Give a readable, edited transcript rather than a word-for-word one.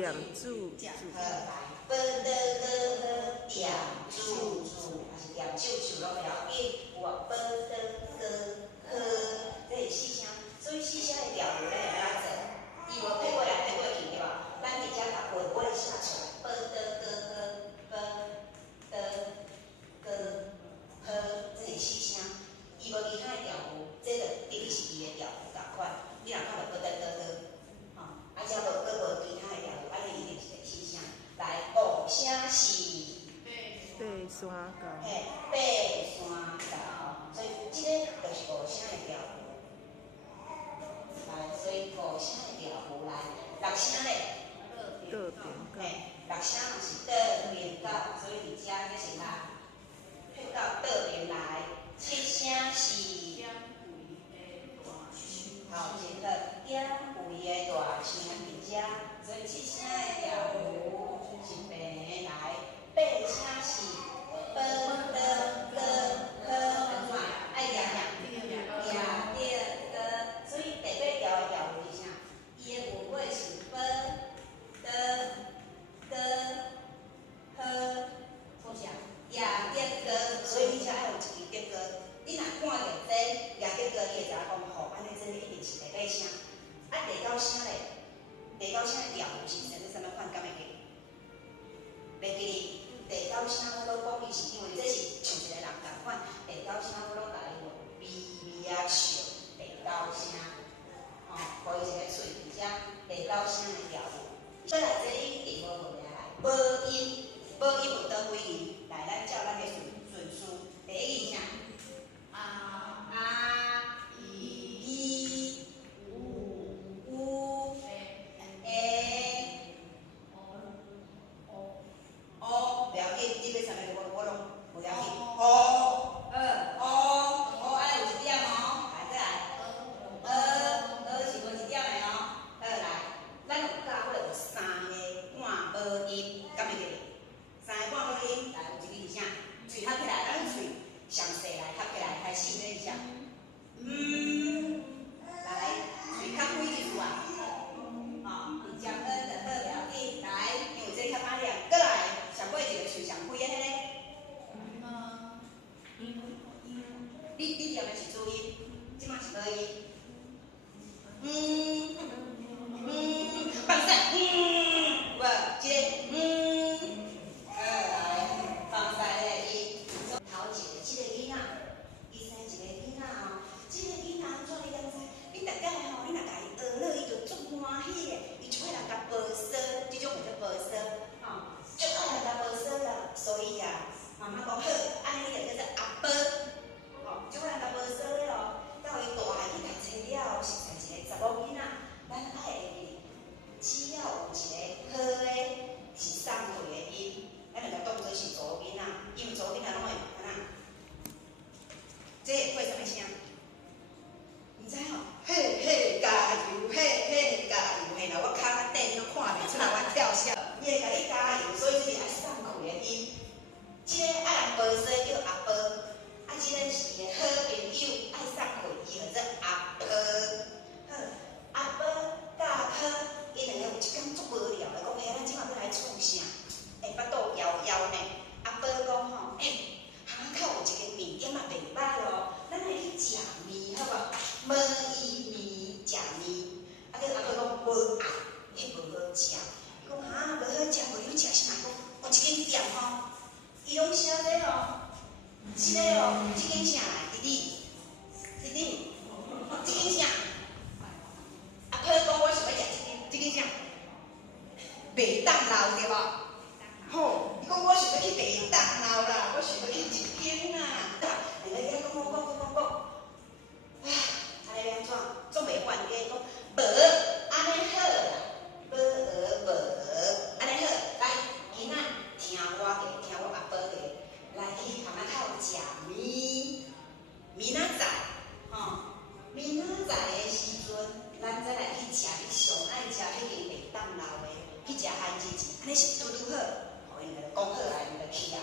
点住住。好，来，点住住，还是点手手拢袂要紧，有啊，这是四声，所以四声的调符咱会安怎做？伊无配过来配过去，对吧？咱直接把尾尾写出来，这是四声，伊无其他的调符，这个一定是伊的调符同款。你若看到吼，啊，只无其他的调符，安尼一定是第四声。来，五声是爬山到。嘿，爬山到，所以这个就是五声的调符。来，所以五声的调符来，六声咧。倒边到。嘿，六声嘛是倒边到，所以伫遮这是六，配到倒边来。七声是好，真好，点位的大声伫遮，所以七声的调符是平来。八声是爱抓所以第八调的调符是啥？伊的尾尾是所以你才爱有一支德歌。你若看到这德歌，你会知影讲，吼，安尼这一定是第八声。啊，第九声咧，第九声的调符是啥物款？敢会记？袂记？第九声我拢讲伊是因为这是像一个人同款。第九声我拢甲伊用微啊笑。第九声，吼，互伊一个喙伫遮。第九声的调符。再来这一定无问题来，母音有倒几字？来，咱照咱的顺序。第一字啥？不要紧，你要啥物我拢不要紧。爱有一点哦，来是无一点的哦。好来，咱有教过有三个半母音，敢会记？三个半母音，来有一个是啥？嘴合起来，咱嘴上细来合起来，开始这是啥？来，嘴较开一句啊。你将的好了紧，来，因为这较歹念，过来，上尾一个喙上开的迄个。你念的是主音，即马是母音。放松，无，这个来，放松的音。头一个这个囡仔，伊生一个囡仔哦，这个囡仔安怎你敢知？你大概吼，你若甲伊学了，伊就足欢喜的，伊就爱人甲报销，这种叫做报销，吼，足爱人甲报销啦。所以啊，妈妈讲好，安尼你就叫做阿宝，吼，足爱人甲报销的哦。到伊大汉去读册了，是成一个查某囡仔，咱爱会记，只要有一个好的是送气的音，咱就甲当作是查某囡仔，因为查某囡仔拢会安那。这会配什么声？唔知吼，嘿加油，嘿加油，嘿啦，我脚较短，都看袂出来我跳啥。伊会甲你加油，所以这是爱送气的音。这个爱人报销叫阿宝，啊，这个是伊的好朋友爱送气，伊叫做阿婆。好，阿宝甲阿婆，因两个有一天足无聊的，讲咱即马要来创啥？巴肚枵枵呢。阿宝讲吼，巷口有一个面点嘛袂歹咯，咱来去食面好无？无伊面食面，啊，叫阿婆讲无爱，迄无好食。伊讲无好食，无你食啥？讲有一间店吼，伊拢写咧吼，即个哦，即间啥来？弟弟，即间啥？阿婆讲我想要食即间啥？麦当劳对无？吼，伊讲我想要去麦当劳啦，我想要去一间啊。两个仔讲，安尼安怎？总袂还价讲，无安尼好啦，无，安尼好，来，囡仔听我个，听我阿婆个，来去巷仔口食面，明仔载，吼，明仔载的时阵，咱再来去食你上爱食迄间麦当劳的，去食韩式，安尼是拄好，互因来讲好来，因就去啊。